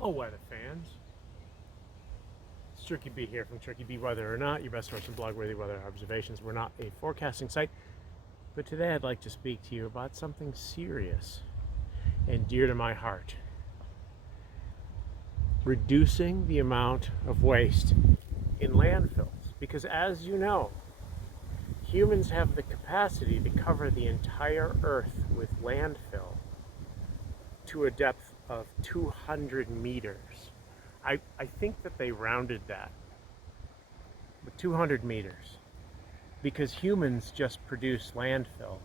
Hello, weather fans. It's CherkyB here from CherkyB Weather or Not, your best source of blog-worthy weather observations. We're not a forecasting site, but today I'd like to speak to you about something serious and dear to my heart. Reducing the amount of waste in landfills. Because as you know, humans have the capacity to cover the entire earth with landfill to a depth of 200 meters. I think that they rounded that, but 200 meters, because humans just produce landfill.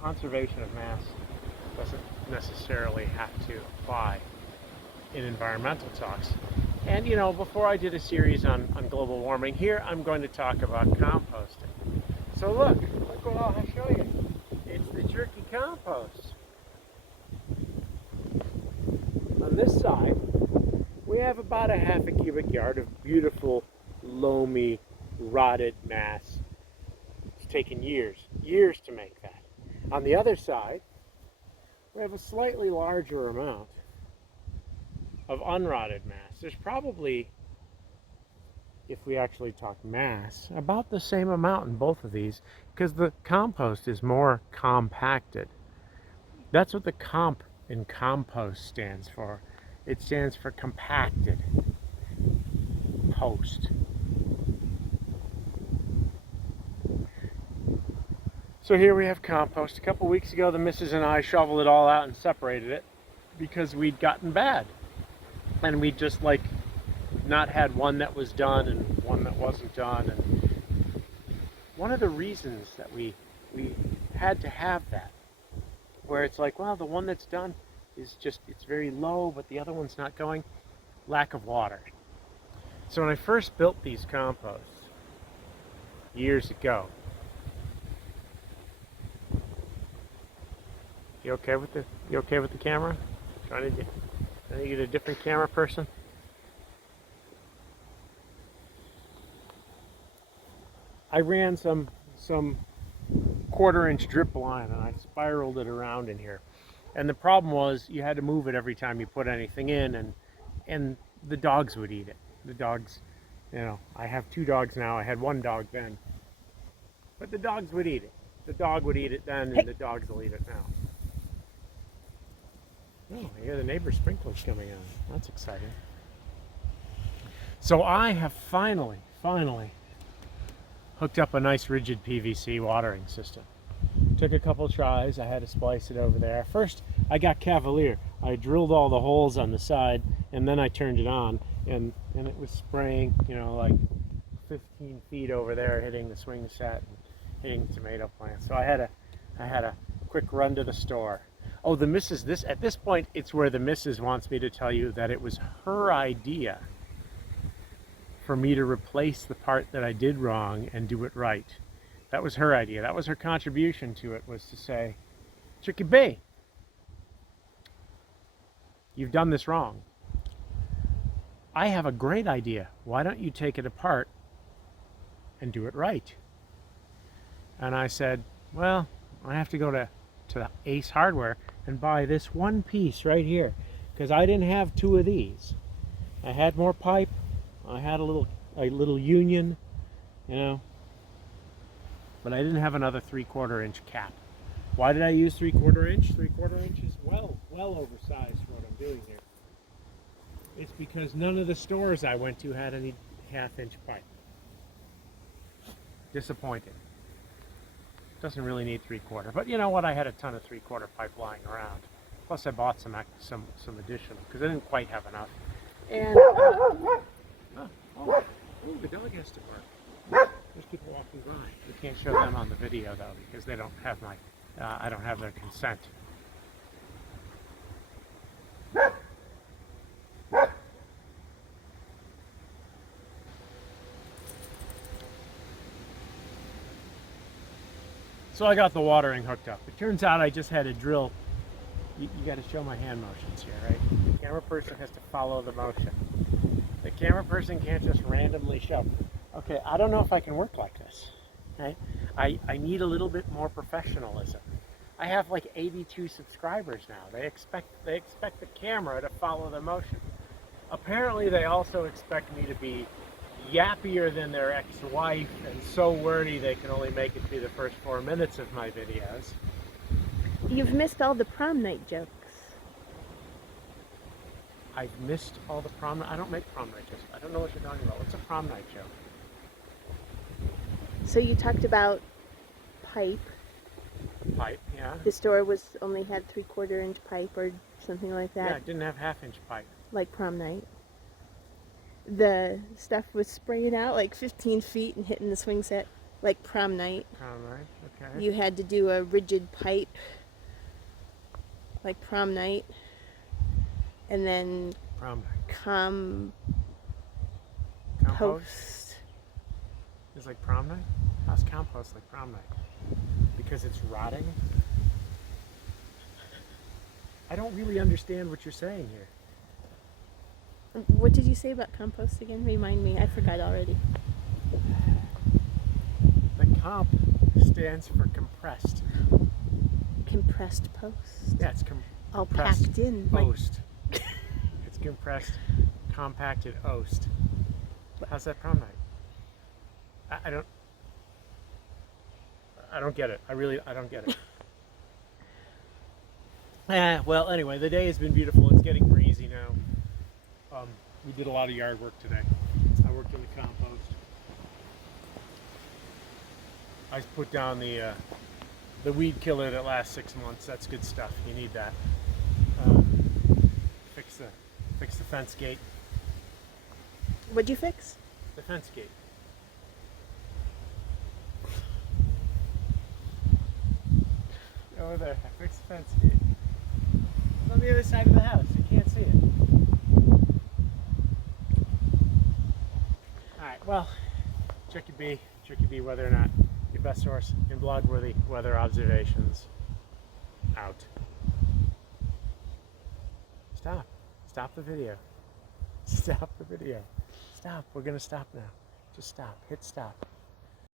Conservation of mass doesn't necessarily have to apply in environmental talks. And you know, before I did a series on global warming, here I'm going to talk about composting. So look what I'll show you. It's the Cherky compost. On this side, we have about a half a cubic yard of beautiful, loamy, rotted mass. It's taken years to make that. On the other side, we have a slightly larger amount of unrotted mass. There's probably, if we actually talk mass, about the same amount in both of these, because the compost is more compacted. That's what the comp in compost stands for. It stands for compacted post. So here we have compost. A couple weeks ago, the missus and I shoveled it all out and separated it because we'd gotten bad. And we just like not had one that was done and one that wasn't done. And one of the reasons that we had to have that, where it's like, well, the one that's done is just, it's very low, but the other one's not going, lack of water. So when I first built these composts years ago, you okay with the camera? Trying to get a different camera person. I ran some 1/4-inch drip line and I spiraled it around in here. And the problem was you had to move it every time you put anything in, and the dogs would eat it. The dogs, you know, I have 2 dogs now. I had 1 dog then. But the dogs would eat it. The dog would eat it then, and the dogs will eat it now. Oh, I hear the neighbor's sprinklers coming on. That's exciting. So I have finally hooked up a nice rigid PVC watering system. Took a couple tries. I had to splice it over there. First, I got cavalier. I drilled all the holes on the side, and then I turned it on, and it was spraying, you know, like 15 feet over there, hitting the swing set and hitting the tomato plant. So I had a quick run to the store. Oh, the missus, at this point, it's where the missus wants me to tell you that it was her idea for me to replace the part that I did wrong and do it right. That was her idea. That was her contribution to it, was to say, CherkyB, you've done this wrong. I have a great idea. Why don't you take it apart and do it right? And I said, well, I have to go to the Ace Hardware and buy this one piece right here, because I didn't have 2 of these. I had more pipe. I had a little union, you know, but I didn't have another 3/4 inch cap. Why did I use 3/4 inch? 3/4 inch is well oversized for what I'm doing here. It's because none of the stores I went to had any 1/2 inch pipe. Disappointed. Doesn't really need 3/4, but you know what? I had a ton of 3/4 pipe lying around. Plus, I bought some additional because I didn't quite have enough. And the dog has to bark. There's people walking by. We can't show them on the video though because they don't have my, I don't have their consent. So I got the watering hooked up. It turns out I just had to drill. You got to show my hand motions here, right? The camera person has to follow the motion. The camera person can't just randomly shove. Okay, I don't know if I can work like this. Okay? I need a little bit more professionalism. I have like 82 subscribers now. They expect the camera to follow the motion. Apparently they also expect me to be yappier than their ex-wife and so wordy they can only make it through the first 4 minutes of my videos. You've missed all the prom night jokes. I've missed all the prom night. I don't make prom night jokes. I don't know what you're talking about. What's a prom night joke? So you talked about pipe. Pipe, yeah. The store only had 3/4 inch pipe or something like that. Yeah, it didn't have 1/2 inch pipe. Like prom night. The stuff was spraying out like 15 feet and hitting the swing set like prom night. Prom night, okay. You had to do a rigid pipe like prom night. And then Prom night. Compost. It's like prom night? How's compost like prom night? Because it's rotting? I don't really understand what you're saying here. What did you say about compost again? Remind me. I forgot already. The comp stands for compressed. Compressed post. Yeah, it's all compressed packed in. Oast. It's compressed, compacted oast. How's that prom night? I don't get it. I don't get it. Well, anyway, the day has been beautiful. It's getting breezy now. We did a lot of yard work today. I worked on the compost. I put down the weed killer that lasts 6 months. That's good stuff. You need that. Fix the fence gate. What'd you fix? The fence gate. Over there. I fixed the fence gate. It's on the other side of the house. You can't see it. Alright, well, CherkyB, whether or not your best source in blog-worthy weather observations. Out. Stop the video. Stop the video. Stop. We're going to stop now. Just stop. Hit stop.